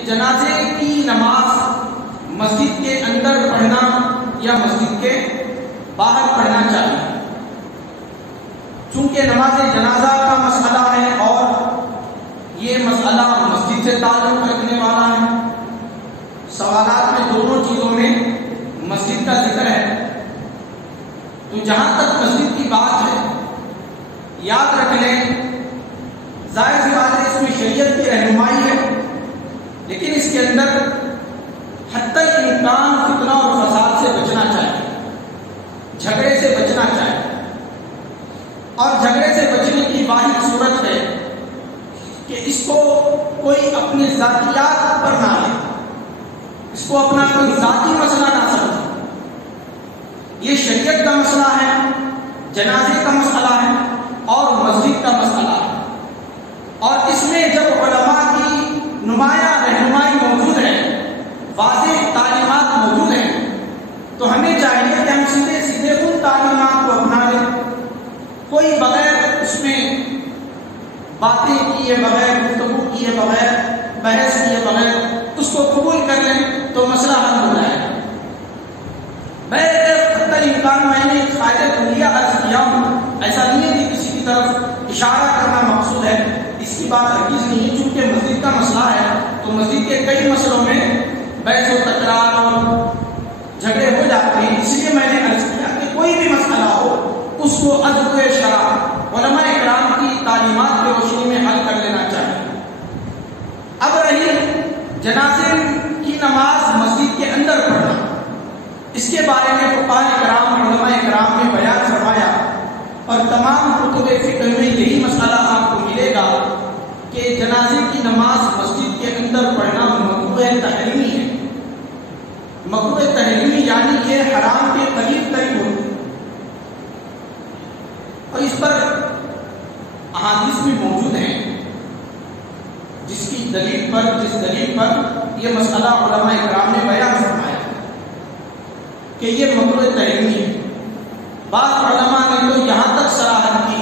کہ جنازے کی نماز مسجد کے اندر پڑھنا یا مسجد کے باہر پڑھنا چاہیے. چونکہ نماز جنازہ کا مسئلہ ہے اور یہ مسئلہ مسجد سے تعلق رکھنے والا ہے. سوالات میں دونوں چیزوں میں مسجد کا ذکر ہے. تو جہاں تک مسجد کی بات ہے یاد رکھ لیں، ظاہر سی بات ہے اس میں شریعت کی رہنمائی ہے، لیکن اس کے اندر حتی الامکان فتنہ اور فساد سے بچنا چاہیے، جھگڑے سے بچنا چاہیے. اور جھگڑے سے بچنے کی واحد صورت ہے کہ اس کو کوئی اپنی ذاتیات پر نہ لے، اس کو اپنا کوئی ذاتی مسئلہ نہ سمجھے. یہ شریعت کا مسئلہ ہے، جنازے کا مسئلہ ہے اور مسجد کا مسئلہ ہے. اور اس میں جب علماء کی نمایاں رہنمائی موجود ہے، واضح تعلیمات موجود ہیں، تو ہمیں چاہیے کہ ہم سیدھے سیدھے ان تعلیمات کو اپنا لیں، کوئی بغیر اس میں باتیں کیے بغیر، گفتگو کیے بغیر، بحث کیے بغیر اس کو قبول کر لیں تو مسئلہ حل ہو جائے گا. میں نے ایک فائدہ کلیہ عرض کیا ہوں، ایسا نہیں ہے کہ کسی کی طرف اشارہ کرنا مقصود ہے، اس کی بات ہرگز نہیں ہے. چونکہ مسجد کا مسئلہ ہے تو مسجد کے کئی مسئلوں میں بحث و تکرار اور جھگڑے ہو جاتے ہیں. اس لیے میں نے عرض کیا کہ کوئی بھی مسئلہ ہو اس کو ادب و شرع علماء اکرام کی تعلیمات کی روشنی میں حل کر لینا چاہیے. اب رہی جنازے کی نماز مسجد کے اندر پڑھنا، اس کے بارے میں فقہاء اکرام علماء اکرام نے بیان فرمایا اور تمام کتب فقہ میں یہی مسئلہ آپ کو ملے گا کہ جنازے کی نماز مسجد کے اندر پڑھنا مکروہ تحریمی ہے. مکروہ تحریمی یعنی کہ حرام کے قریب قریب ہو، اور اس پر احادیث بھی موجود ہیں جس دلیل پر یہ مسئلہ علماء اکرام نے بیان فرمایا کہ یہ مکروہ تحریمی ہے. بعض علماء نے تو یہاں تک صراحت کی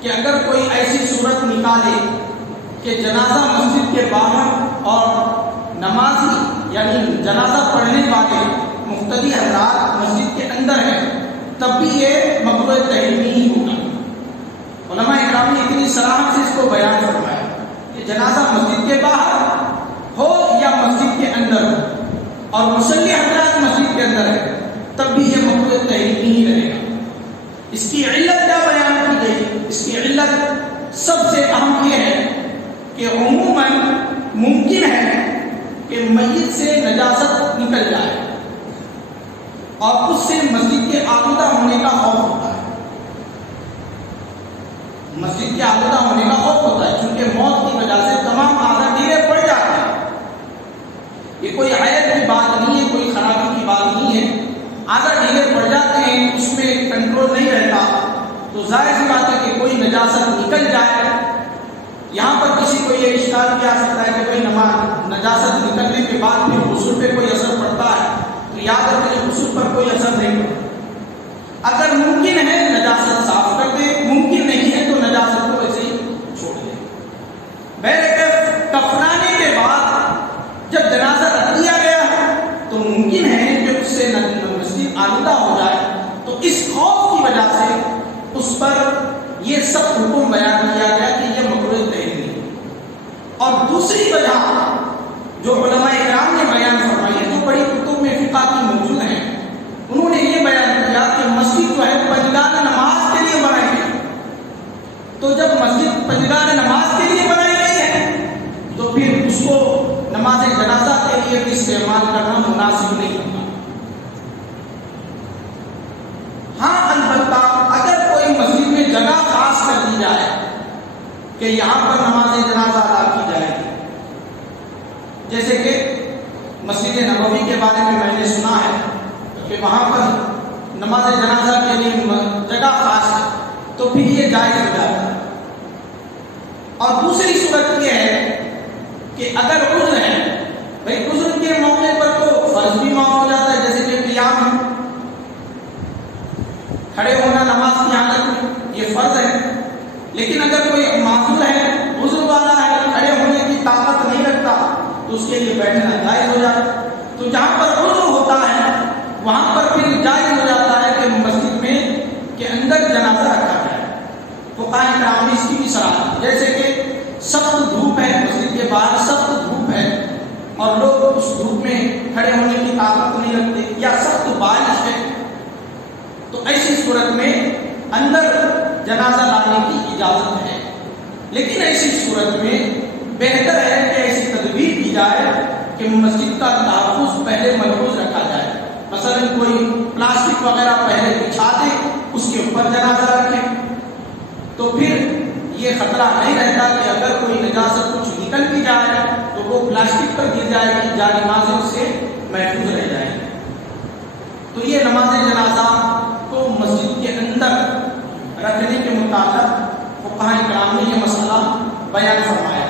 کہ اگر کوئی ایسی صورت نکالے کہ جنازہ مسجد کے باہر اور نمازی یعنی جنازہ پڑھنے والے مقتدی حضرات مسجد کے اندر ہیں، تب بھی یہ مکروہ تحریمی ہی ہوگا. علماء اکرام نے اتنی صراحت سے اس کو بیان فرمایا کہ جنازہ مسجد کے باہر ہو یا مسجد کے اندر ہو اور مصلی حضرات مسجد کے اندر ہے، تب بھی یہ مکروہ تحریمی ہی رہے گا. اس کی علت کیا بیان کی گئی؟ اس کی علت سب سے اہم یہ ہے کہ عموماً ممکن ہے کہ میت سے نجاست نکل جائے اور اس سے مسجد کے آلودہ ہونے کا خوف ہوتا ہے. مسجد کے آلودہ ہونے کا خوف ہوتا ہے کیونکہ موت کی وجہ سے تمام اعضاء ڈھیلے پڑ جاتے ہیں. یہ کوئی عیب کی بات نہیں ہے، کوئی خرابی کی بات نہیں ہے. اعضاء ڈھیلے پڑ جاتے ہیں، اس میں کنٹرول نہیں رہتا، تو ظاہر سی بات ہے کہ کوئی نجاست نکل جائے. یہاں پر کسی کو یہ اشکال کیا سکتا ہے کہ کوئی نجاست نکلنے کے بعد بھی غسل پہ کوئی اثر پڑتا ہے، تو یاد رکھیں غسل پر کوئی اثر نہیں پڑتا. اگر ممکن ہے نجاست صاف کر دیں، ممکن نہیں ہے تو نجاست کو ایسے ہی چھوڑ دیں. بہرکیف کفنانے کے بعد جب جنازہ رکھ دیا گیا تو ممکن ہے کہ اس سے مسجد آلودہ ہو جائے، تو اس خوف کی وجہ سے اس پر یہ سب حکم بیان کیا گیا کہ یہ مکروہ تحریمی ہے. اور دوسری وجہ جو علماء اکرام نے بیان فرمائی ہے، جو بڑی کتب میں فقہ کی موجود ہیں، انہوں نے یہ بیان کیا کہ مسجد جو ہے پنجگان نماز کے لیے بنائی گئی. تو جب مسجد پنجگان نماز کے لیے بنائی گئی ہے تو پھر اس کو نماز جنازہ کے لیے بھی استعمال کرنا مناسب نہیں ہوگا. ہاں البتہ اگر کوئی مسجد میں جگہ خاص کر دی جائے کہ یہاں پر نماز جنازہ ادا کی جائے گی، جیسے کہ مسجد نبوی کے بارے میں نے سنا ہے کہ وہاں پر نماز جنازہ کے لیے جگہ خاص ہے، تو پھر یہ جائز ہو جاتا ہے. اور دوسری صورت یہ ہے کہ اگر عذر ہے، بھائی عذر کے موقع پر تو فرض بھی معاف ہو جاتا ہے، جیسے کہ قیام کھڑے ہونا نماز کی حالت میں یہ فرض ہے. لیکن اگر کوئی معذور ہے، عذر والا ہے، کھڑے ہونے کی طاقت نہیں رکھتا، تو تو اس کے لیے بیٹھنا جائز ہو جاتا ہے۔ تو جہاں پر عذر ہوتا ہے وہاں پر پھر جائز ہو جاتا ہے کہ مسجد میں کے اندر جنازہ رکھا جائے۔ فقہاء کرام نے اس کی بھی صلاح، جیسے کہ سخت دھوپ ہے، مسجد کے باہر سخت دھوپ ہے اور لوگ اس دھوپ میں کھڑے ہونے کی طاقت نہیں رکھتے، یا سخت بارش ہے، تو ایسی صورت میں اندر جنازہ لانے کی اجازت ہے۔ لیکن ایسی صورت میں بہتر ہے کہ ایسی تدبیر کی جائے کہ مسجد کا تحفظ پہلے محفوظ رکھا جائے۔ مثلا کوئی پلاسٹک وغیرہ پہلے بچھا دے، اس کے اوپر جنازہ رکھے، تو پھر یہ خطرہ نہیں رہتا کہ اگر کوئی نجاست کچھ نکل بھی جائے تو وہ پلاسٹک پر گر جائے گی، جانمازوں سے محفوظ رہ جائے گی۔ تو یہ نماز جنازہ کو مسجد کے اندر رکھنے کے متعلق فقہاء کرام نے یہ مسئلہ بیان فرمایا۔